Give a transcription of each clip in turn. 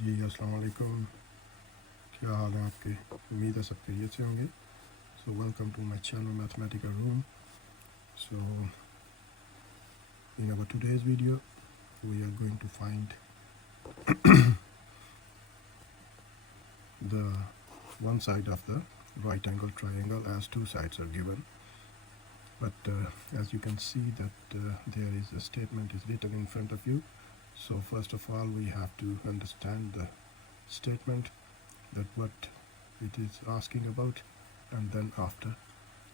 जी अस्सलाम वालेकुम, क्या हाल है आपके? उम्मीद है सब खैरियत से होंगे। So welcome to my channel mathematical room. So in our today's video we are going to find the one side of the right angle triangle as two sides are given, but as you can see that there is a statement is written in front of you. So first of all we have to understand the statement, that what it is asking about, and then after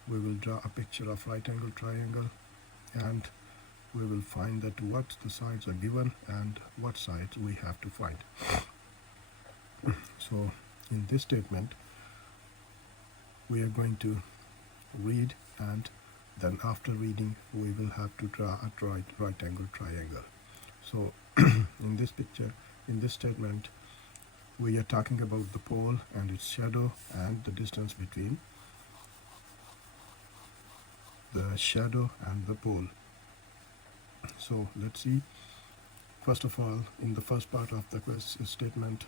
we will draw a picture of right angle triangle and we will find that what the sides are given and what sides we have to find. So in this statement we are going to read, and then after reading we will have to draw a right angle triangle. So in this picture, in this statement, we are talking about the pole and its shadow and the distance between the shadow and the pole. So let's see. First of all, in the first part of the statement,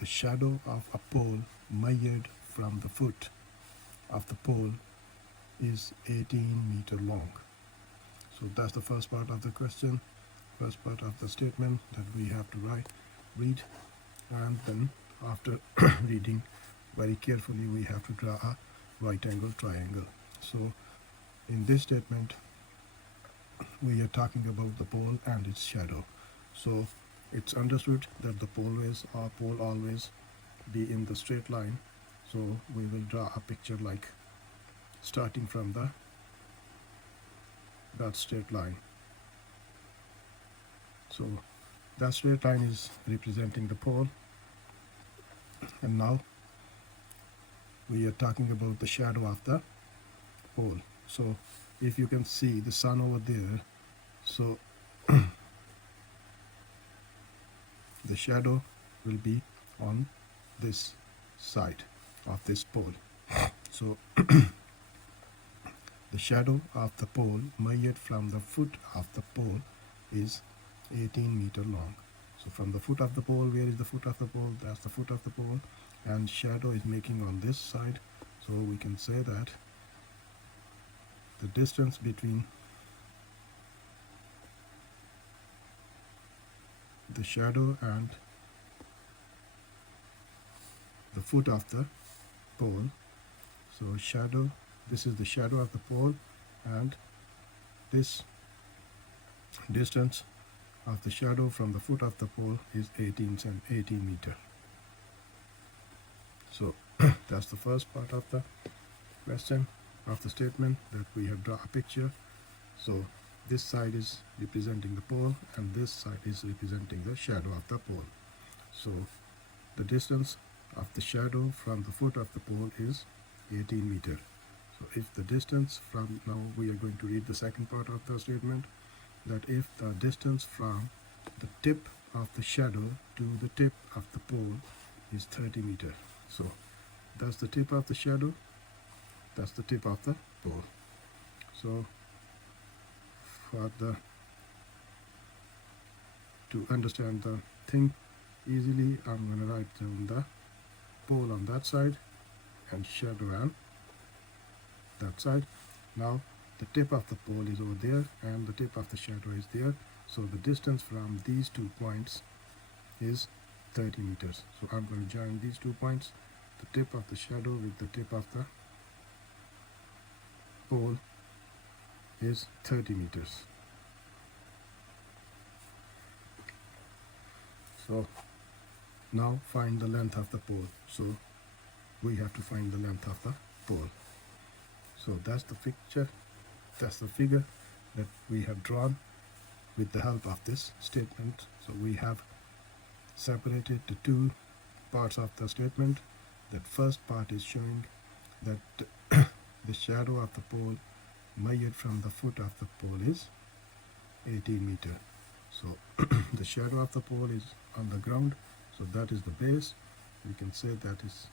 the shadow of a pole measured from the foot of the pole is 18 meter long. So that's the first part of the question, first part of the statement that we have to read, and then after reading very carefully we have to draw a right angle triangle. So in this statement we are talking about the pole and its shadow. So it's understood that the pole always be in the straight line. So we will draw a picture like starting from that straight line. So that straight line is representing the pole, and now we are talking about the shadow of the pole. So if you can see the sun over there, so the shadow will be on this side of this pole. So the shadow of the pole measured from the foot of the pole is 18 meter long. So from the foot of the pole, where is the foot of the pole? That's the foot of the pole, and shadow is making on this side. So we can say that the distance between the shadow and the foot of the pole, so shadow, this is the shadow of the pole, and this distance of the shadow from the foot of the pole is 18 meter. So that's the first part of the question, of the statement, that we have drawn a picture. So this side is representing the pole and this side is representing the shadow of the pole. So the distance of the shadow from the foot of the pole is 18 meter. So if the distance from, now we are going to read the second part of the statement, that if the distance from the tip of the shadow to the tip of the pole is 30 meter. So that's the tip of the shadow, that's the tip of the pole. So to understand the thing easily, I'm going to write down the pole on that side and shadow on that side. Now the tip of the pole is over there and the tip of the shadow is there. So the distance from these 2 points is 30 meters. So I'm going to join these 2 points, the tip of the shadow with the tip of the pole is 30 meters. So now find the length of the pole. So we have to find the length of the pole. So that's the picture, that's the figure that we have drawn with the help of this statement. So we have separated the 2 parts of the statement. That first part is showing that the shadow of the pole measured from the foot of the pole is 18 meter. So the shadow of the pole is on the ground, so that is the base. We can say that is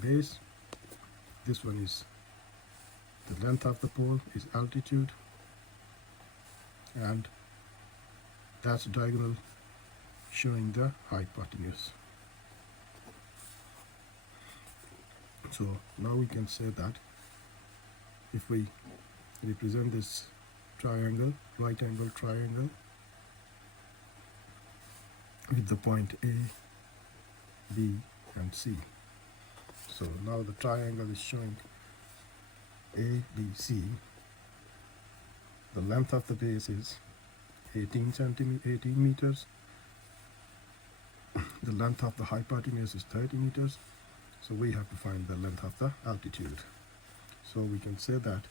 base. This one is the length of the pole, is altitude, and that's diagonal showing the hypotenuse. So now we can say that if we represent this triangle, right angle triangle, with the point A, B and C. So now the triangle is showing A, B, C. The length of the base is 18 meters. The length of the hypotenuse is 30 meters. So we have to find the length of the altitude. So we can say that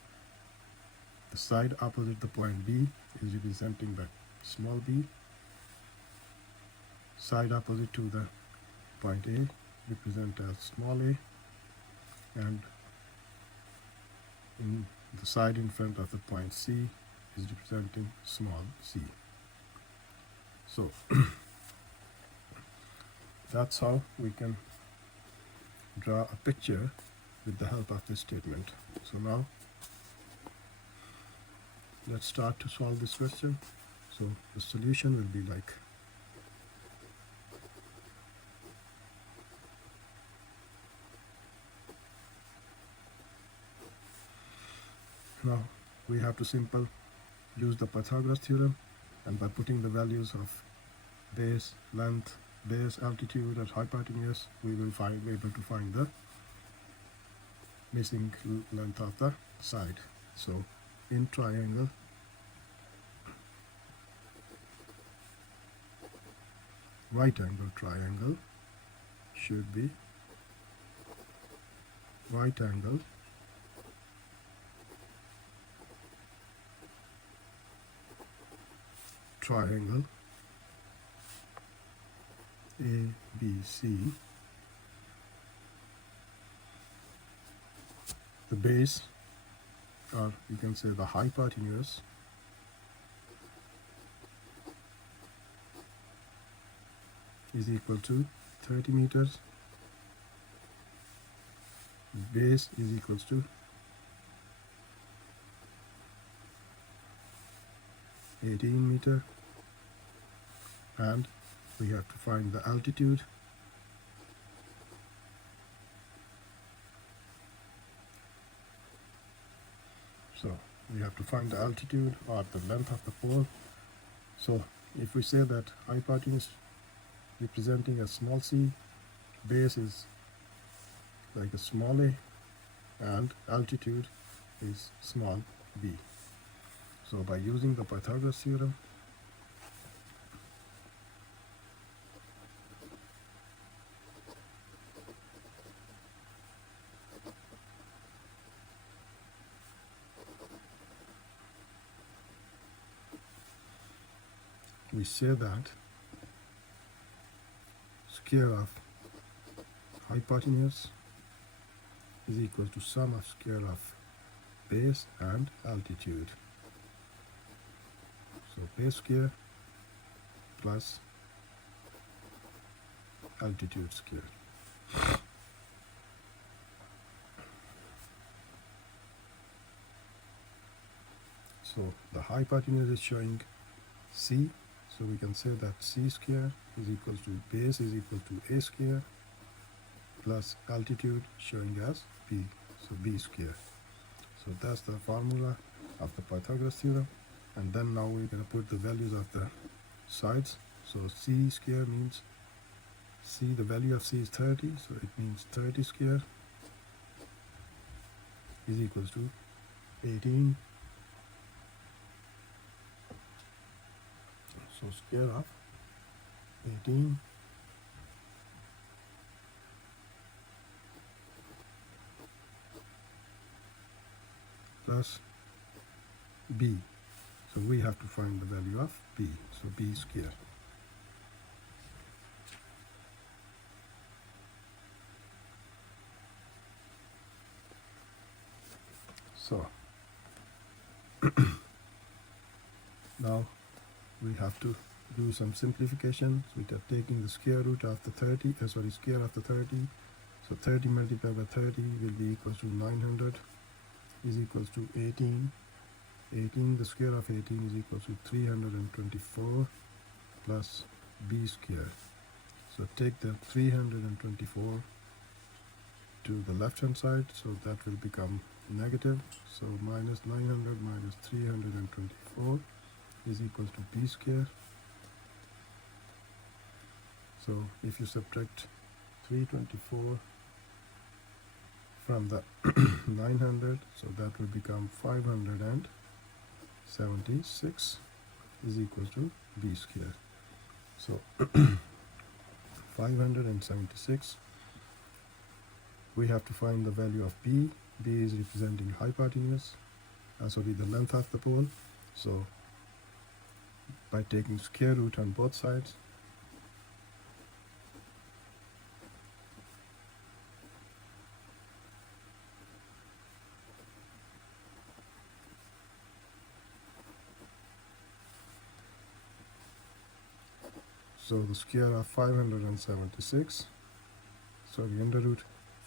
the side opposite the point B is representing the small b. Side opposite to the point A represent as small a, and in the side in front of the point C is representing small c. So that's how we can draw a picture with the help of this statement. So now let's start to solve this question. So the solution will be like now we have to simple use the Pythagoras theorem, and by putting the values of base, length, base, altitude and hypotenuse, we will be able to find the missing length of the side. So in triangle, right angle triangle should be right angle triangle ABC. The base, or you can say the hypotenuse, is equal to 30 meters. Base is equals to 18 meter, and we have to find the altitude. So we have to find the altitude or the length of the pole. So if we say that hypotenuse representing a small c, base is like a small a, and altitude is small b. So by using the Pythagoras theorem, we say that square of hypotenuse is equal to sum of square of base and altitude. So base square plus altitude square. So the hypotenuse is showing c, so we can say that c square is equal to base is equal to a square plus altitude showing as b, so b square. So that's the formula of the Pythagoras theorem. And then now we're going to put the values of the sides. So c square means c, the value of c is 30, so it means 30 square is equals to 18. So square of 18 plus b. So we have to find the value of b, so b square. So now we have to do some simplifications. We are taking the square root of the 30, square of the 30. So 30 multiplied by 30 will be equal to 900 is equals to 18. 18, the square of 18 is equal to 324 plus b squared. So take the 324 to the left hand side, so that will become negative. So minus 900 minus 324 is equal to b squared. So if you subtract 324 from the 900, so that will become 576 is equal to b squared. So 576, we have to find the value of b. B is representing hypotenuse, sorry, the length of the pole. So by taking square root on both sides, so the square of 576, sorry, under root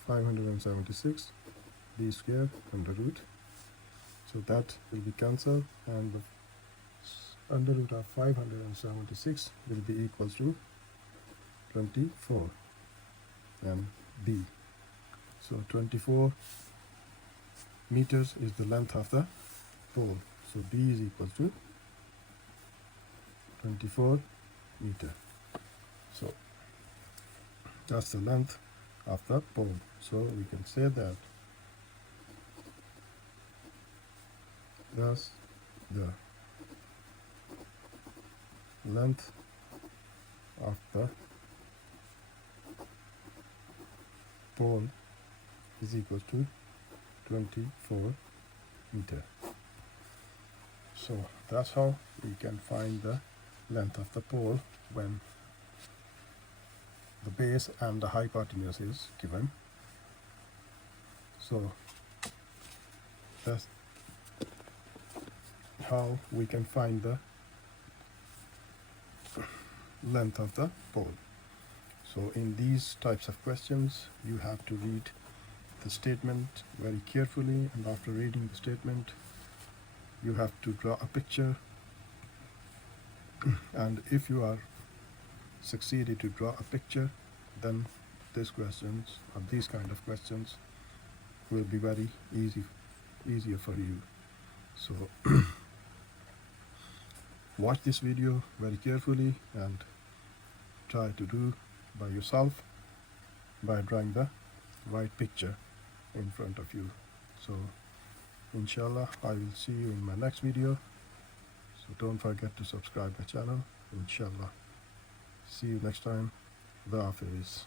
576, b squared under root. So that will be cancelled, and the under root of 576 will be equals to 24 and b. So 24 meters is the length of the pole. So b is equal to 24 meter. So that's the length of the pole. So we can say that thus the length of the pole is equal to 24 meter. So that's how we can find the length of the pole when the base and the hypotenuse is given. So that's how we can find the length of the pole. So in these types of questions, you have to read the statement very carefully, and after reading the statement, you have to draw a picture. And if you are succeeded to draw a picture, then these questions, or these kind of questions, will be very easier for you. So watch this video very carefully and try to do by yourself by drawing the right picture in front of you. So inshallah, I will see you in my next video. So don't forget to subscribe my channel. Inshallah. See you next time. Allah Hafiz.